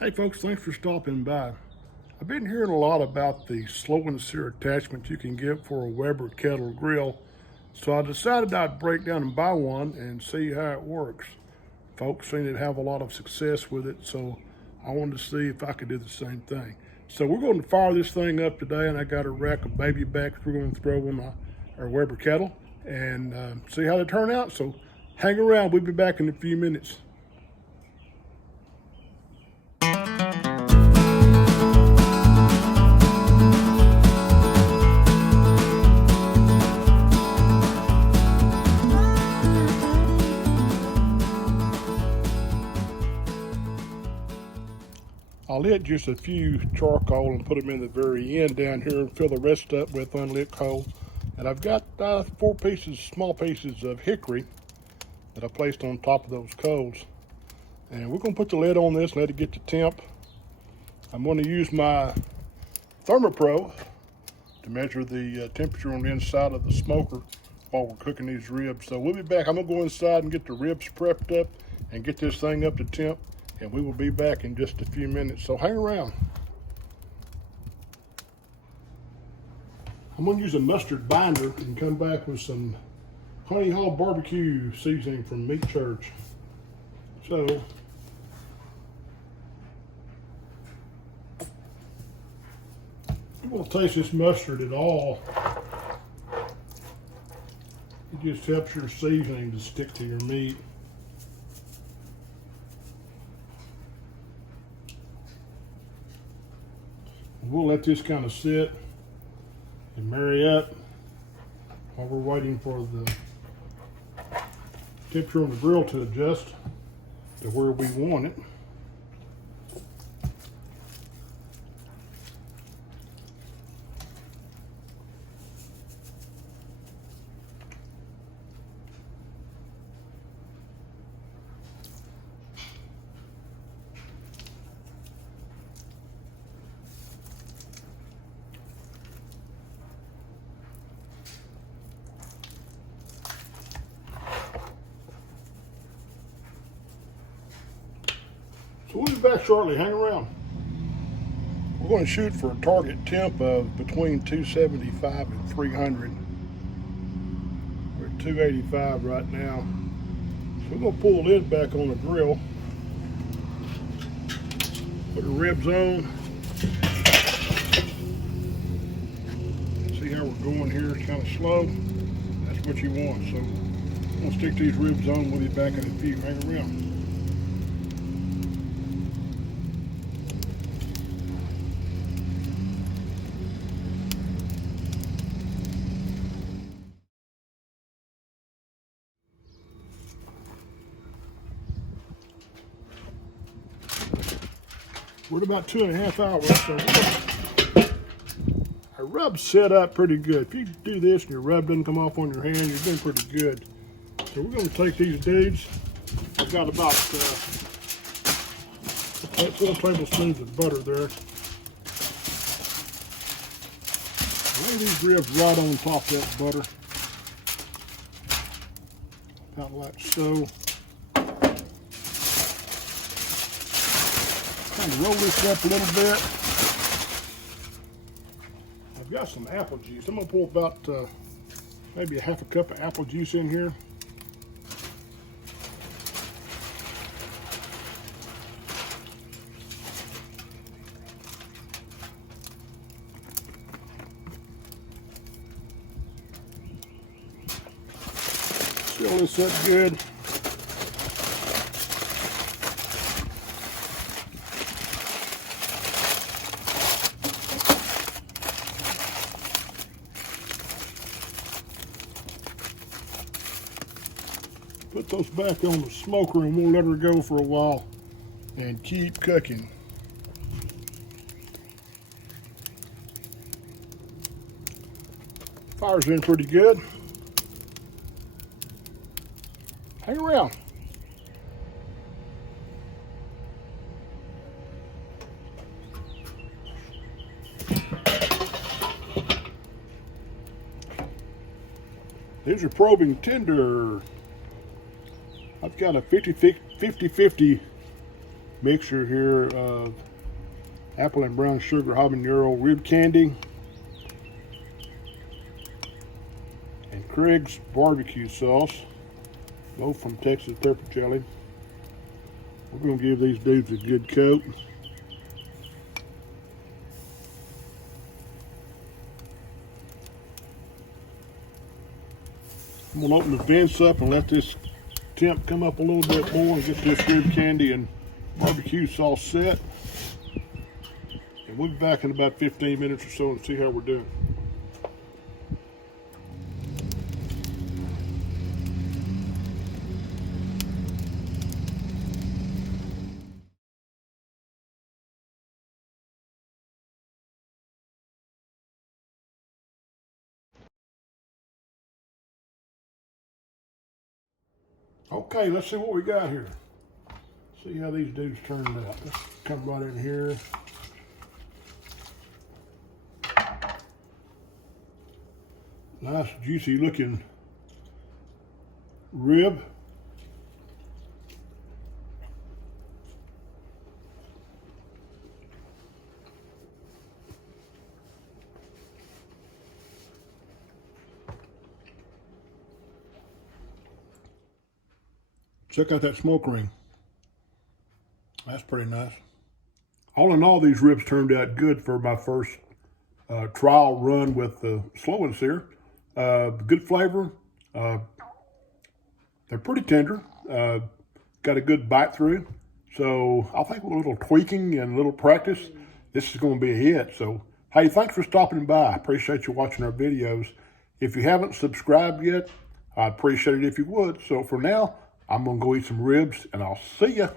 Hey folks, thanks for stopping by. I've been hearing a lot about the slow and sear attachment you can get for a Weber kettle grill, so I decided I'd break down and buy one and see how it works. Folks seem to have a lot of success with it, so I wanted to see if I could do the same thing. So we're going to fire this thing up today, and I got a rack of baby backs we're going to throw in our Weber kettle and see how they turn out. So hang around, we'll be back in a few minutes. I lit just a few charcoal and put them in the very end down here and fill the rest up with unlit coal. And I've got 4 small pieces of hickory that I placed on top of those coals. And we're going to put the lid on this and let it get to temp. I'm going to use my thermopro to measure the temperature on the inside of the smoker while we're cooking these ribs. So we'll be back. I'm going to go inside and get the ribs prepped up and get this thing up to temp. And we will be back in just a few minutes, so hang around. I'm going to use a mustard binder and come back with some Honey Haw barbecue seasoning from Meat Church. So, you won't taste this mustard at all. It just helps your seasoning to stick to your meat. We'll let this kind of sit and marry up while we're waiting for the temperature on the grill to adjust to where we want it. So we'll be back shortly, hang around. We're going to shoot for a target temp of between 275 and 300. We're at 285 right now. So we're going to pull the lid back on the grill. Put the ribs on. See how we're going here, it's kind of slow. That's what you want. So I'm going to stick these ribs on, we'll be back in a few, hang around. We're at about 2.5 hours, so our rub's set up pretty good. If you do this and your rub doesn't come off on your hand, you're doing pretty good. So we're going to take these dudes. I've got about 4 tablespoons of butter there. Lay these ribs right on top of that butter, about like so. Kind of roll this up a little bit. I've got some apple juice. I'm going to pour about maybe a half a cup of apple juice in here. Fill this up good. Put those back on the smoker and we'll let her go for a while and keep cooking. Fire's in pretty good. Hang around. Here's your probing tinder. I've got a 50-50 mixture here of apple and brown sugar habanero rib candy and Craig's barbecue sauce, both from Texas pepper jelly. We're going to give these dudes a good coat. I'm going to open the vents up and let this temp come up a little bit more and get this rib candy and barbecue sauce set. And we'll be back in about 15 minutes or so and see how we're doing. Okay, let's see what we got here. See how these dudes turned out. Let's come right in here. Nice, juicy looking rib. Check out that smoke ring. That's pretty nice. All in all, these ribs turned out good for my first trial run with the Slow and Sear. Good flavor. They're pretty tender. Got a good bite through. So I think with a little tweaking and a little practice, this is going to be a hit. So, hey, thanks for stopping by. I appreciate you watching our videos. If you haven't subscribed yet, I'd appreciate it if you would. So for now, I'm going to go eat some ribs, and I'll see ya.